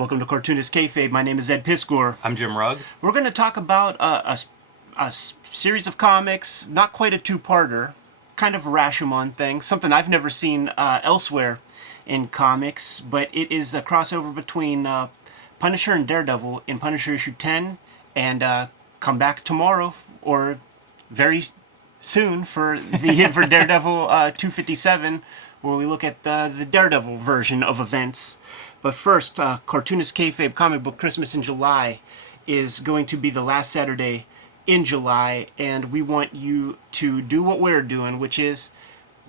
Welcome to Cartoonist Kayfabe. My name is Ed Pisgore. I'm Jim Rugg. We're going to talk about a series of comics, not quite a two-parter, kind of a Rashomon thing, something I've never seen elsewhere in comics, but it is a crossover between Punisher and Daredevil in Punisher issue 10, and come back tomorrow or very soon for Daredevil 257, where we look at the Daredevil version of events. But first, Cartoonist Kayfabe Comic Book Christmas in July is going to be the last Saturday in July, and we want you to do what we're doing, which is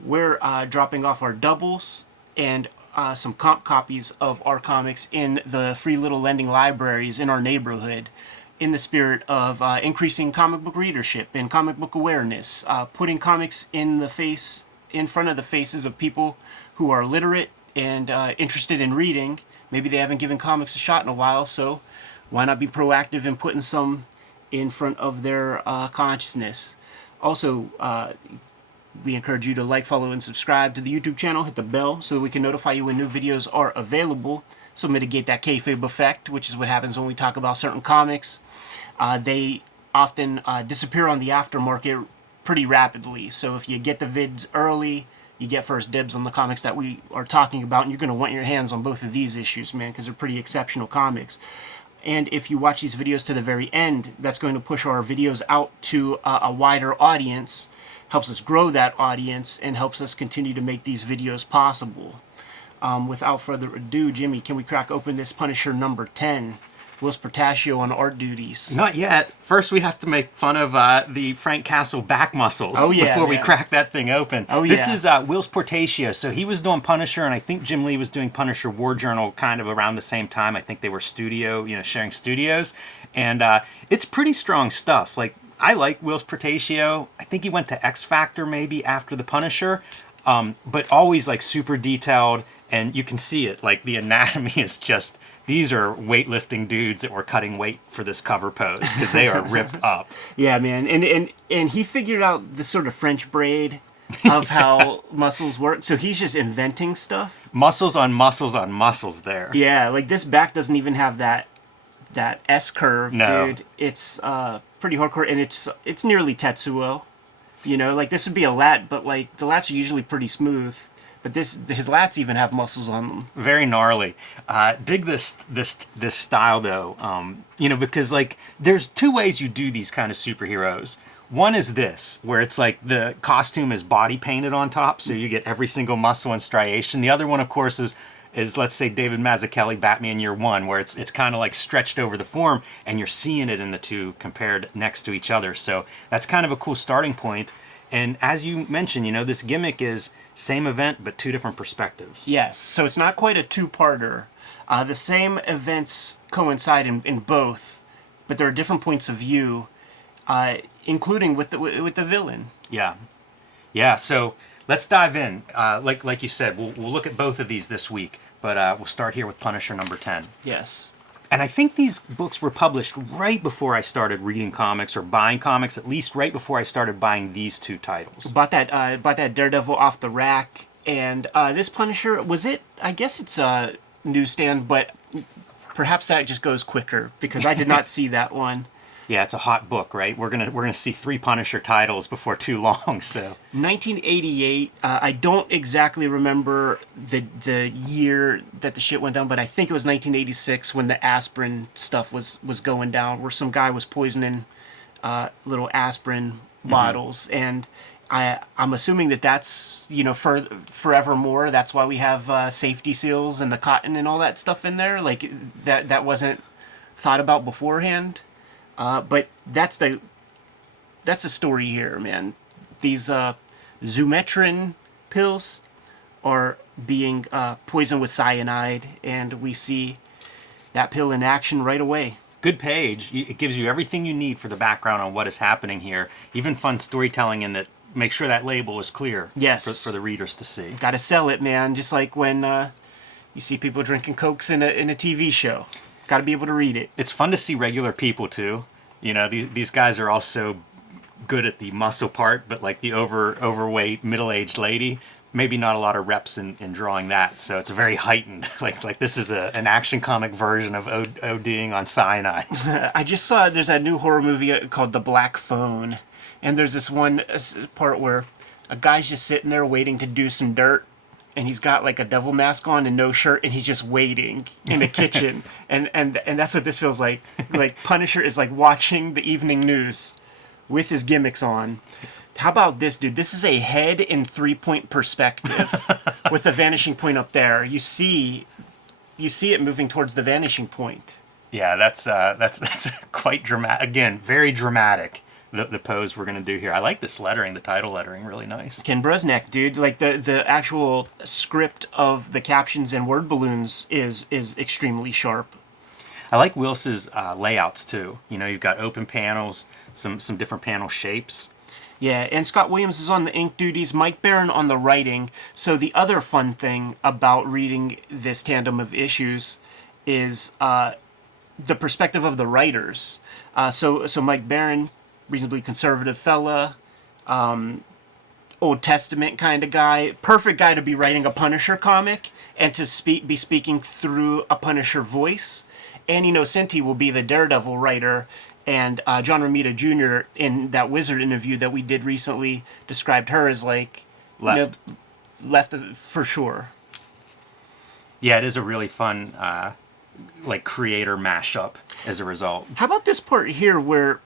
we're dropping off our doubles and some comp copies of our comics in the free little lending libraries in our neighborhood, in the spirit of increasing comic book readership and comic book awareness, putting comics in front of the faces of people who are literate and interested in reading. Maybe they haven't given comics a shot in a while, so why not be proactive in putting some in front of their consciousness? Also, we encourage you to like, follow, and subscribe to the YouTube channel. Hit the bell so that we can notify you when new videos are available. So mitigate that kayfabe effect, which is what happens when we talk about certain comics. They often disappear on the aftermarket pretty rapidly. So if you get the vids early, you get first dibs on the comics that we are talking about, and you're going to want your hands on both of these issues, man, because they're pretty exceptional comics. And if you watch these videos to the very end, that's going to push our videos out to a wider audience, helps us grow that audience, and helps us continue to make these videos possible. Without further ado, Jimmy, can we crack open this Punisher number 10? Whilce Portacio on art duties. Not yet. First, we have to make fun of the Frank Castle back muscles before we crack that thing open. This is Whilce Portacio. So he was doing Punisher, and I think Jim Lee was doing Punisher War Journal kind of around the same time. I think they were sharing studios. And it's pretty strong stuff. Like, I like Whilce Portacio. I think he went to X Factor maybe after the Punisher. But always like super detailed, and you can see it. Like, the anatomy is just... These are weightlifting dudes that were cutting weight for this cover pose because they are ripped up. Yeah, man. And he figured out the sort of French braid of how muscles work. So he's just inventing stuff. Muscles on muscles on muscles there. Yeah, like this back doesn't even have that S curve, no. Dude. It's pretty hardcore, and it's nearly Tetsuo. You know, like this would be a lat, but like the lats are usually pretty smooth. But his lats even have muscles on them. Very gnarly. Dig this style though, because like there's two ways you do these kind of superheroes. One is this, where it's like the costume is body painted on top, so you get every single muscle and striation. The other one, of course, is let's say David Mazzucchelli Batman Year One, where it's kind of like stretched over the form, and you're seeing it in the two compared next to each other. So that's kind of a cool starting point. And as you mentioned, this gimmick is same event, but two different perspectives. Yes, so it's not quite a two-parter. The same events coincide in both, but there are different points of view, including with the villain. Yeah. So let's dive in. Like you said, we'll look at both of these this week, but we'll start here with Punisher number 10. Yes. And I think these books were published right before I started reading comics or buying comics, at least right before I started buying these two titles. Bought that Daredevil off the rack, and this Punisher, was it? I guess it's a newsstand, but perhaps that just goes quicker because I did not see that one. Yeah, it's a hot book, right? We're gonna see 3 Punisher titles before too long. So 1988. I don't exactly remember the year that the shit went down, but I think it was 1986 when the aspirin stuff was going down, where some guy was poisoning little aspirin bottles, and I'm assuming that's for forevermore. That's why we have safety seals and the cotton and all that stuff in there. Like that wasn't thought about beforehand. But that's the story here, man. These Zumetrin pills are being poisoned with cyanide, and we see that pill in action right away. Good page. It gives you everything you need for the background on what is happening here. Even fun storytelling in that. Make sure that label is clear. Yes. For the readers to see. Got to sell it, man. Just like when you see people drinking Cokes in a TV show. Got to be able to read it. It's fun to see regular people too. These guys are also good at the muscle part, but like the overweight middle-aged lady, maybe not a lot of reps in drawing that, so it's very heightened. Like this is an action comic version of ODing on cyanide. I just saw there's a new horror movie called The Black Phone, and there's this one part where a guy's just sitting there waiting to do some dirt, and he's got like a devil mask on and no shirt, and he's just waiting in the kitchen, and that's what this feels like. Like Punisher is like watching the evening news with his gimmicks on. How about this, dude? This is a head in 3-point perspective with the vanishing point up there. You see it moving towards the vanishing point. Yeah, that's quite dramatic. Again, very dramatic. The pose we're gonna do here. I like this lettering, the title lettering, really nice. Ken Brusnek, dude. Like the actual script of the captions and word balloons is extremely sharp. I like Whilce's layouts too. You know, you've got open panels, some different panel shapes. Yeah, and Scott Williams is on the ink duties, Mike Barron on the writing. So the other fun thing about reading this tandem of issues is the perspective of the writers. So Mike Barron, reasonably conservative fella, Old Testament kind of guy, perfect guy to be writing a Punisher comic and to be speaking through a Punisher voice. Annie Nocenti will be the Daredevil writer. And John Romita Jr. in that Wizard interview that we did recently described her as like left, left for sure. Yeah, it is a really fun like creator mashup as a result. How about this part here where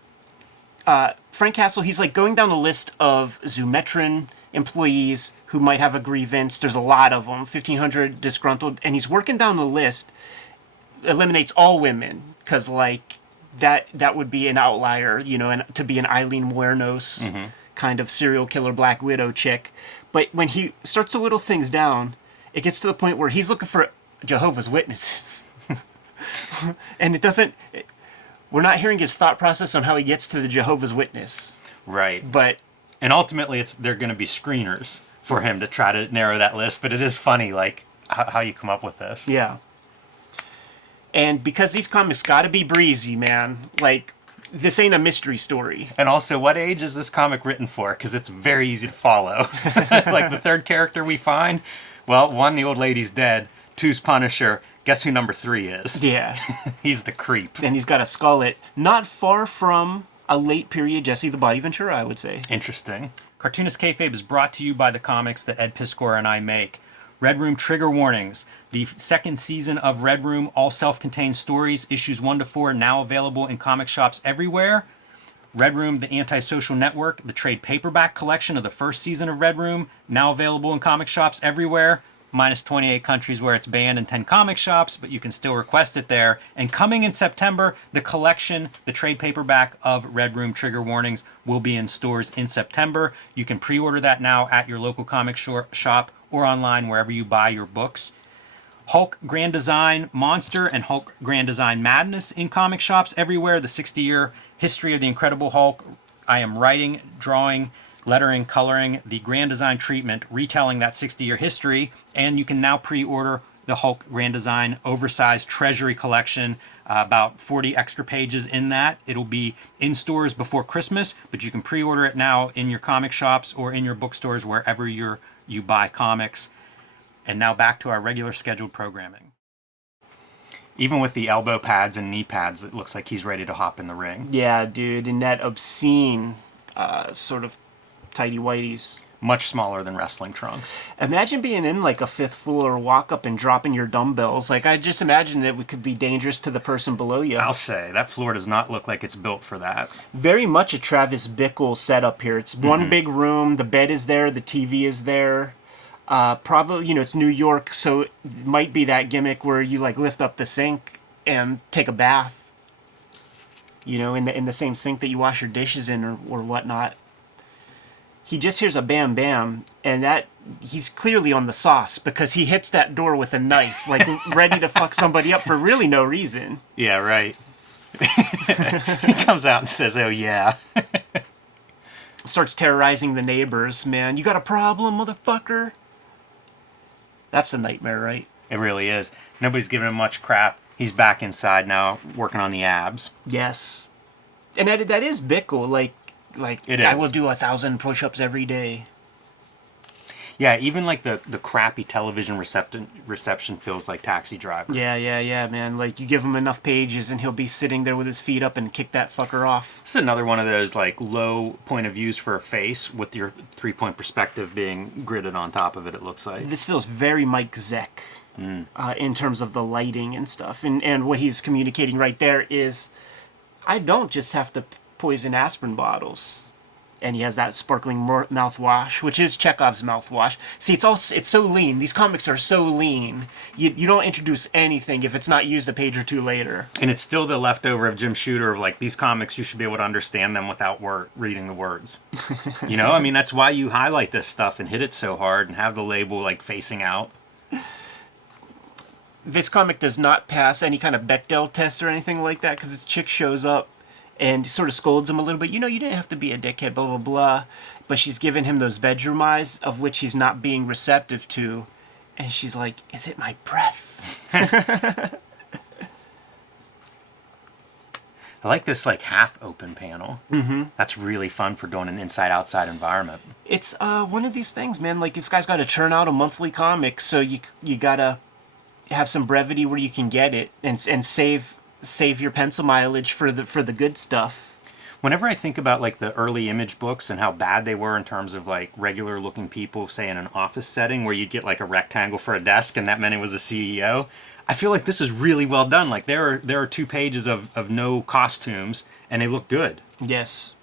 Frank Castle, he's like going down the list of Zumetron employees who might have a grievance. There's a lot of them, 1,500 disgruntled, and he's working down the list. Eliminates all women because like. That would be an outlier, you know, and to be an Eileen Wuornos kind of serial killer Black Widow chick. But when he starts to whittle things down, it gets to the point where he's looking for Jehovah's Witnesses. And we're not hearing his thought process on how he gets to the Jehovah's Witness. Right. And ultimately they're going to be screeners for him to try to narrow that list. But it is funny, like, how you come up with this. Yeah. And because these comics got to be breezy, man, like, this ain't a mystery story. And also, what age is this comic written for? Because it's very easy to follow. Like, the third character we find, well, 1, the old lady's dead. 2's Punisher. Guess who number 3 is? Yeah. He's the creep. And he's got a skullet not far from a late period Jesse the Body Ventura, I would say. Interesting. Cartoonist Kayfabe is brought to you by the comics that Ed Piskor and I make. Red Room Trigger Warnings. The second season of Red Room, all self-contained stories, issues 1 to 4, now available in comic shops everywhere. Red Room, the Antisocial Network, the trade paperback collection of the first season of Red Room, now available in comic shops everywhere. Minus 28 countries where it's banned and 10 comic shops, but you can still request it there. And coming in September, the collection, the trade paperback of Red Room Trigger Warnings will be in stores in September. You can pre-order that now at your local comic shop or online wherever you buy your books. Hulk Grand Design Monster and Hulk Grand Design Madness in comic shops everywhere. The 60-year history of the Incredible Hulk. I am writing, drawing, lettering, coloring the Grand Design treatment, retelling that 60-year history, and you can now pre-order the Hulk Grand Design Oversized Treasury Collection, about 40 extra pages in that. It'll be in stores before Christmas, but you can pre-order it now in your comic shops or in your bookstores, wherever you buy comics. And now back to our regular scheduled programming. Even with the elbow pads and knee pads, it looks like he's ready to hop in the ring. Yeah, dude, in that obscene sort of tighty-whities. Much smaller than wrestling trunks. Imagine being in like a 5th floor walk-up and dropping your dumbbells. Like, I just imagine that it could be dangerous to the person below you. I'll say, that floor does not look like it's built for that. Very much a Travis Bickle setup here. It's one big room, the bed is there, the TV is there. Probably, it's New York, so it might be that gimmick where you like lift up the sink and take a bath. In the same sink that you wash your dishes in or whatnot. He just hears a bam bam, and that he's clearly on the sauce because he hits that door with a knife, like ready to fuck somebody up for really no reason. Yeah, right. He comes out and says, "Oh yeah." Starts terrorizing the neighbors. Man, you got a problem, motherfucker? That's the nightmare, right? It really is. Nobody's giving him much crap. He's back inside now, working on the abs. Yes, and that is Bickle, like it I is. will do 1,000 push-ups every day. Yeah, even like the crappy television reception feels like Taxi Driver. Yeah, man. Like, you give him enough pages and he'll be sitting there with his feet up and kick that fucker off. This is another one of those like low point of views for a face with your 3-point perspective being gridded on top of it, it looks like. This feels very Mike Zeck in terms of the lighting and stuff. And what he's communicating right there is, I don't just have to poison aspirin bottles. And he has that sparkling mouthwash, which is Chekhov's mouthwash. See, it's so lean. These comics are so lean. You don't introduce anything if it's not used a page or two later. And it's still the leftover of Jim Shooter of like, these comics, you should be able to understand them without reading the words. You know, I mean, that's why you highlight this stuff and hit it so hard and have the label like facing out. This comic does not pass any kind of Bechdel test or anything like that, because this chick shows up and sort of scolds him a little bit. You know, you didn't have to be a dickhead, blah, blah, blah. But she's giving him those bedroom eyes, of which he's not being receptive to. And she's like, is it my breath? I like this, like, half-open panel. Mm-hmm. That's really fun for doing an inside-outside environment. It's one of these things, man. Like, this guy's got to churn out a monthly comic, so you got to have some brevity where you can get it and save your pencil mileage for the good stuff. Whenever I think about like the early Image books and how bad they were in terms of like regular looking people, say in an office setting where you'd get like a rectangle for a desk and that meant it was a CEO, I feel like this is really well done. Like there are 2 pages of no costumes and they look good. Yes.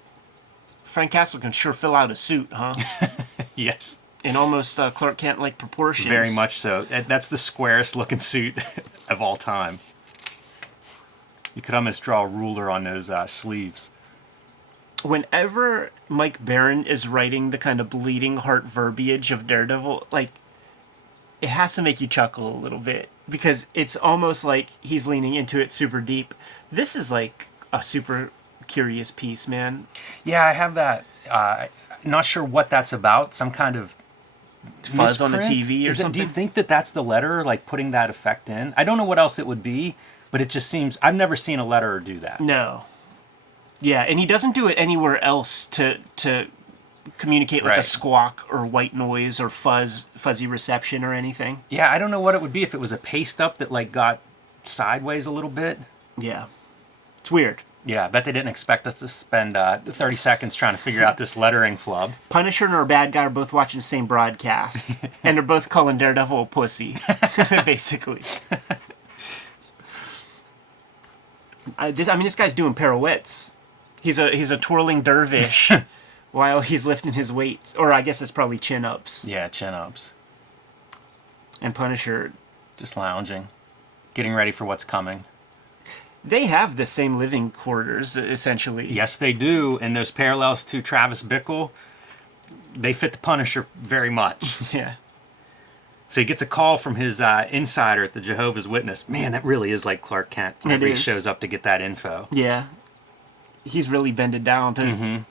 Frank Castle can sure fill out a suit, huh? Yes. In almost Clark Kent-like proportions. Very much so. That's the squarest looking suit of all time. You could almost draw a ruler on those sleeves. Whenever Mike Baron is writing the kind of bleeding heart verbiage of Daredevil, like, it has to make you chuckle a little bit, because it's almost like he's leaning into it super deep. This is like a super curious piece, man. Yeah, I have that. Not sure what that's about. Some kind of fuzz misprint? on the TV or something. Do you think that's the letter, like putting that effect in? I don't know what else it would be. But it just seems... I've never seen a letterer do that. No. Yeah, and he doesn't do it anywhere else to communicate like a squawk or white noise or fuzzy reception or anything. Yeah, I don't know what it would be if it was a paste up that like got sideways a little bit. Yeah. It's weird. Yeah, I bet they didn't expect us to spend 30 seconds trying to figure out this lettering flub. Punisher and our bad guy are both watching the same broadcast. And they're both calling Daredevil a pussy. Basically. This guy's doing pirouettes. He's a twirling dervish while he's lifting his weights. Or I guess it's probably chin-ups. Yeah, chin-ups. And Punisher... just lounging. Getting ready for what's coming. They have the same living quarters, essentially. Yes, they do. And those parallels to Travis Bickle, they fit the Punisher very much. Yeah. So he gets a call from his insider at the Jehovah's Witness. Man, that really is like Clark Kent whenever he shows up to get that info. Yeah. He's really bended down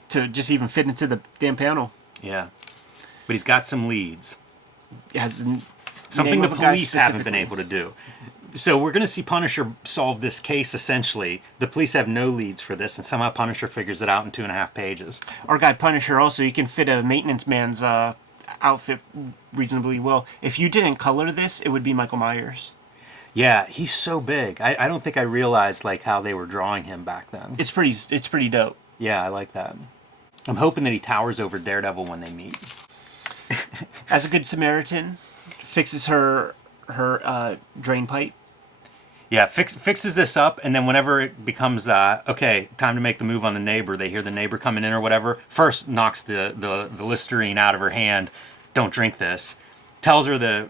to just even fit into the damn panel. Yeah. But he's got some leads. It has something the police haven't been able to do. So we're going to see Punisher solve this case, essentially. The police have no leads for this, and somehow Punisher figures it out in 2.5 pages. Our guy Punisher also, he can fit a maintenance man's outfit reasonably well. If you didn't color this, it would be Michael Myers. Yeah, he's so big. I don't think I realized like how they were drawing him back then. It's pretty dope. Yeah, I like that. I'm hoping that he towers over Daredevil when they meet. As a good Samaritan, fixes her drain pipe. Yeah, fixes this up, and then whenever it becomes, okay, time to make the move on the neighbor, they hear the neighbor coming in or whatever, first knocks the Listerine out of her hand, don't drink this, tells her the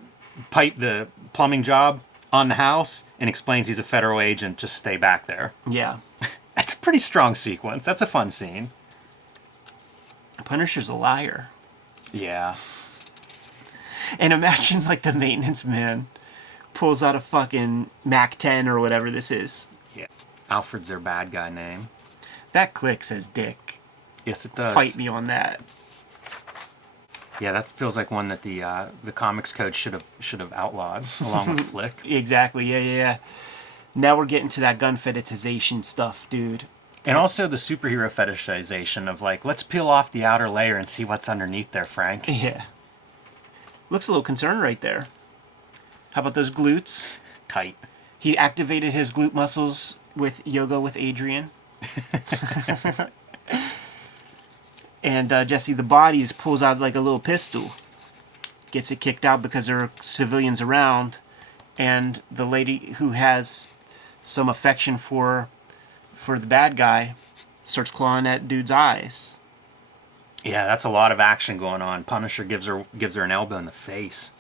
plumbing job on the house, and explains he's a federal agent, just stay back there. Yeah. That's a pretty strong sequence. That's a fun scene. Punisher's a liar. Yeah. And imagine, like, the maintenance man pulls out a fucking Mac 10 or whatever this is. Yeah. Alfred's their bad guy name. That click says dick. Yes, it does. Fight me on that. Yeah, that feels like one that the comics code should have outlawed along with Flick. Exactly. Yeah. Now we're getting to that gun fetishization stuff, dude. And also the superhero fetishization of like, let's peel off the outer layer and see what's underneath there, Frank. Yeah. Looks a little concerned right there. How about those glutes? Tight. He activated his glute muscles with yoga with Adrian. And Jesse the Bodies pulls out like a little pistol. Gets it kicked out because there are civilians around. And the lady who has some affection for the bad guy starts clawing at dude's eyes. Yeah, that's a lot of action going on. Punisher gives her an elbow in the face.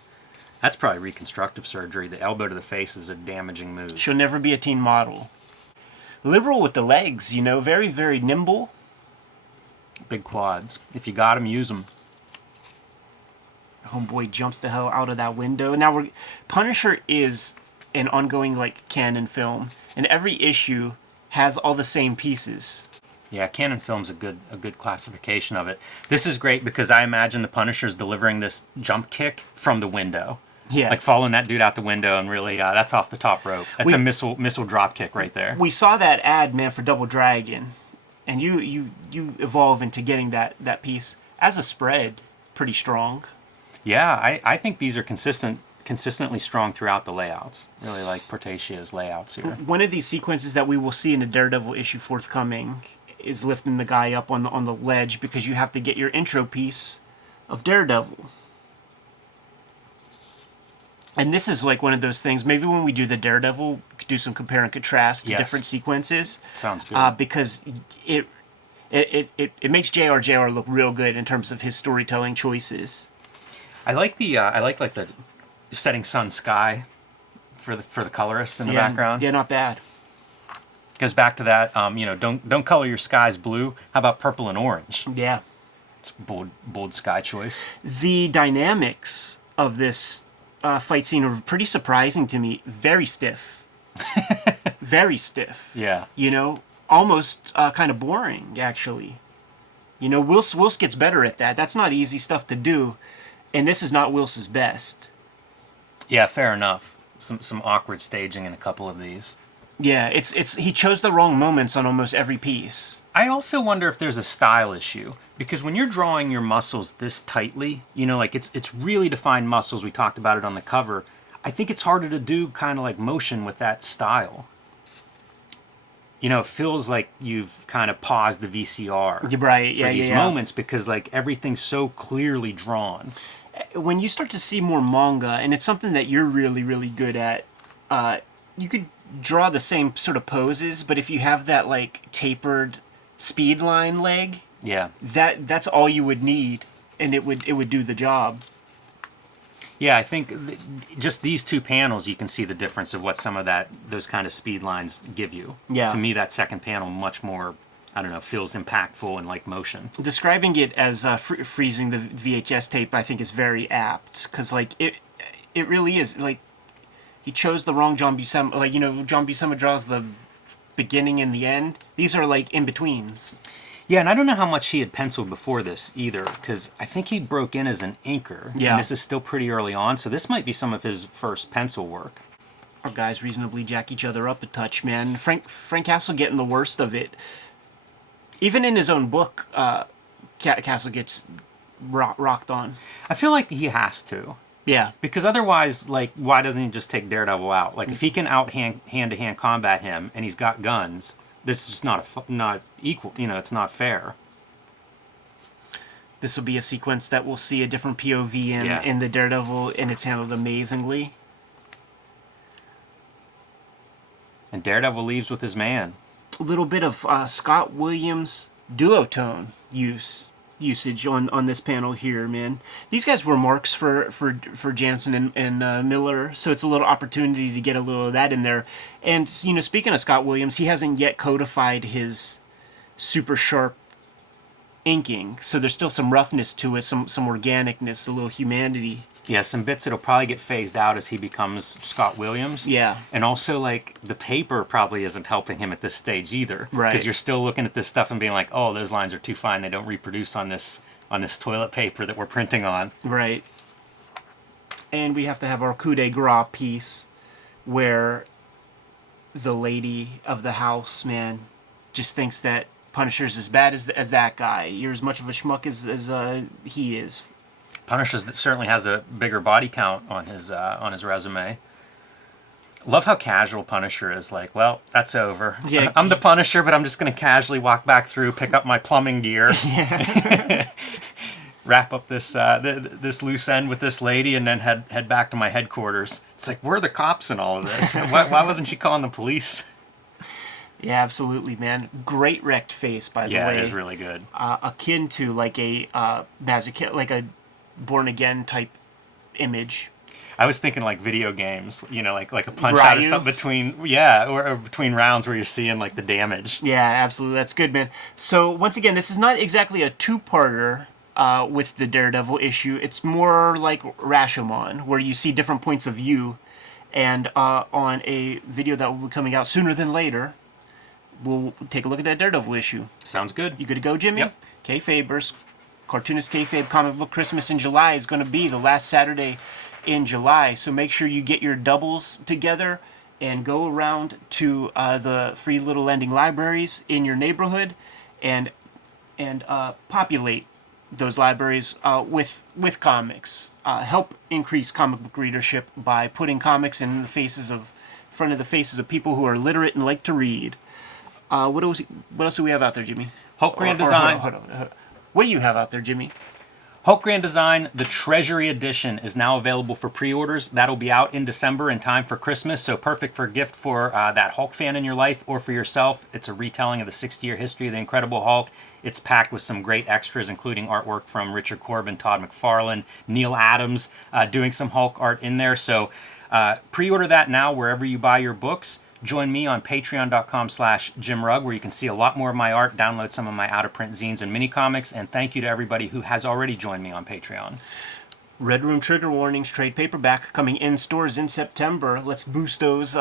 That's probably reconstructive surgery. The elbow to the face is a damaging move. She'll never be a teen model. Liberal with the legs, you know, very, very nimble. Big quads. If you got them, use them. Homeboy jumps the hell out of that window. Now, Punisher is an ongoing, like, canon film, and every issue has all the same pieces. Yeah, canon film's a good classification of it. This is great because I imagine the Punisher's delivering this jump kick from the window. Yeah. Like following that dude out the window and really, that's off the top rope. That's a missile drop kick right there. We saw that ad, man, for Double Dragon, and you evolve into getting that piece as a spread pretty strong. Yeah, I think these are consistently strong throughout the layouts. Really like Portacio's layouts here. One of these sequences that we will see in the Daredevil issue forthcoming is lifting the guy up on the ledge because you have to get your intro piece of Daredevil. And this is like one of those things, maybe when we do the Daredevil, we could do some compare and contrast to different sequences. Sounds good. Because it makes JR look real good in terms of his storytelling choices. I like the setting sun sky for the colorist in the background. Yeah, not bad. Goes back to that, don't color your skies blue. How about purple and orange? Yeah. It's a bold sky choice. The dynamics of this fight scene are pretty surprising to me. Very stiff. Very stiff. Yeah. You know, almost kind of boring, actually. You know, Whilce gets better at that. That's not easy stuff to do. And this is not Whilce's best. Yeah, fair enough. Some awkward staging in a couple of these. Yeah, it's he chose the wrong moments on almost every piece. I also wonder if there's a style issue, because when you're drawing your muscles this tightly, you know, like it's really defined muscles. We talked about it on the cover. I think it's harder to do kind of like motion with that style. You know, it feels like you've kind of paused the VCR for these moments because like everything's so clearly drawn. When you start to see more manga, and it's something that you're really, really good at, you could draw the same sort of poses, but if you have that like tapered speed line leg, that's all you would need, and it would do the job. Yeah, I think just these two panels, you can see the difference of what some of those kind of speed lines give you. Yeah. To me, that second panel much more, I don't know, feels impactful and like motion. Describing it as freezing the VHS tape, I think, is very apt, because like it really is like he chose the wrong John Buscema. Like, you know, John Buscema draws the beginning and the end. These are like in betweens. Yeah, and I don't know how much he had penciled before this either, because I think he broke in as an inker. Yeah. And this is still pretty early on, so this might be some of his first pencil work. Our guys reasonably jack each other up a touch, man. Frank Castle getting the worst of it. Even in his own book, Castle gets rocked on. I feel like he has to. Yeah. Because otherwise, like, why doesn't he just take Daredevil out? Like, if he can hand-to-hand combat him and he's got guns, that's just not equal. You know, it's not fair. This will be a sequence that we'll see a different POV in the Daredevil, and it's handled amazingly. And Daredevil leaves with his man. A little bit of Scott Williams duotone usage on this panel here, man. These guys were marks for Jansen and Miller, so it's a little opportunity to get a little of that in there. And, you know, speaking of Scott Williams, he hasn't yet codified his super sharp inking, so there's still some roughness to it, some organicness, a little humanity. Yeah, some bits that'll probably get phased out as he becomes Scott Williams. Yeah. And also, like, the paper probably isn't helping him at this stage either. Right. Because you're still looking at this stuff and being like, oh, those lines are too fine. They don't reproduce on this toilet paper that we're printing on. Right. And we have to have our coup de grace piece where the lady of the house, man, just thinks that Punisher's as bad as that guy. You're as much of a schmuck as he is. Punisher certainly has a bigger body count on his resume. Love how casual Punisher is. Like, well, that's over. Yeah. I'm the Punisher, but I'm just going to casually walk back through, pick up my plumbing gear, wrap up this this loose end with this lady, and then head back to my headquarters. It's like, where are the cops in all of this? Why wasn't she calling the police? Yeah, absolutely, man. Great wrecked face, by the way. Yeah, it is really good. Akin to like a like a Born Again type image. I was thinking like video games, like a punch out or something between, or between rounds where you're seeing like the damage. Yeah, absolutely. That's good, man. So once again, this is not exactly a two-parter with the Daredevil issue. It's more like Rashomon, where you see different points of view. And on a video that will be coming out sooner than later, we'll take a look at that Daredevil issue. Sounds good. You good to go, Jimmy? Yep. Kayfabers, Cartoonist Kayfabe Comic Book Christmas in July is going to be the last Saturday in July, so make sure you get your doubles together and go around to the free little lending libraries in your neighborhood and populate those libraries with comics. Help increase comic book readership by putting comics in front of the faces of people who are literate and like to read. What else do we have out there, Jimmy? Hulk Grand Design. Hold on. What do you have out there, Jimmy? Hulk Grand Design, the Treasury Edition, is now available for pre-orders. That'll be out in December in time for Christmas, so perfect for a gift for that Hulk fan in your life or for yourself. It's a retelling of the 60-year history of the Incredible Hulk. It's packed with some great extras, including artwork from Richard Corbin, Todd McFarlane, Neil Adams, doing some Hulk art in there. So pre-order that now wherever you buy your books. Join me on patreon.com/JimRugg, where you can see a lot more of my art, download some of my out-of-print zines and mini-comics, and thank you to everybody who has already joined me on Patreon. Red Room Trigger Warnings trade paperback coming in stores in September. Let's boost those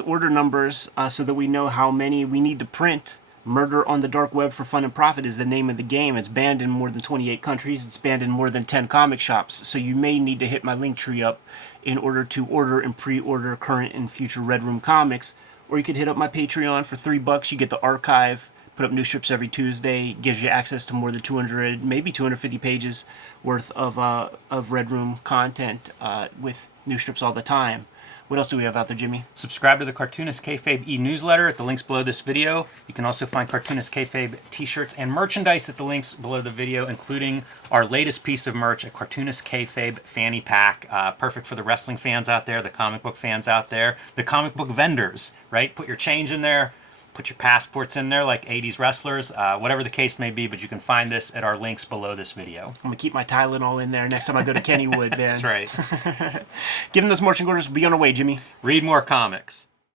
order numbers so that we know how many we need to print. Murder on the Dark Web for Fun and Profit is the name of the game. It's banned in more than 28 countries. It's banned in more than 10 comic shops. So you may need to hit my link tree up in order to order and pre-order current and future Red Room comics. Or you could hit up my Patreon for $3. You get the archive, put up new strips every Tuesday, gives you access to more than 200, maybe 250 pages worth of Red Room content with new strips all the time. What else do we have out there, Jimmy? Subscribe to the Cartoonist Kayfabe e-newsletter at the links below this video. You can also find Cartoonist Kayfabe t-shirts and merchandise at the links below the video, including our latest piece of merch, a Cartoonist Kayfabe fanny pack. Perfect for the wrestling fans out there, the comic book fans out there, the comic book vendors, right? Put your change in there. Put your passports in there like 80s wrestlers, whatever the case may be, but you can find this at our links below this video. I'm going to keep my Tylenol in there next time I go to Kennywood, man. That's right. Given those marching orders, we'll be on our way, Jimmy. Read more comics.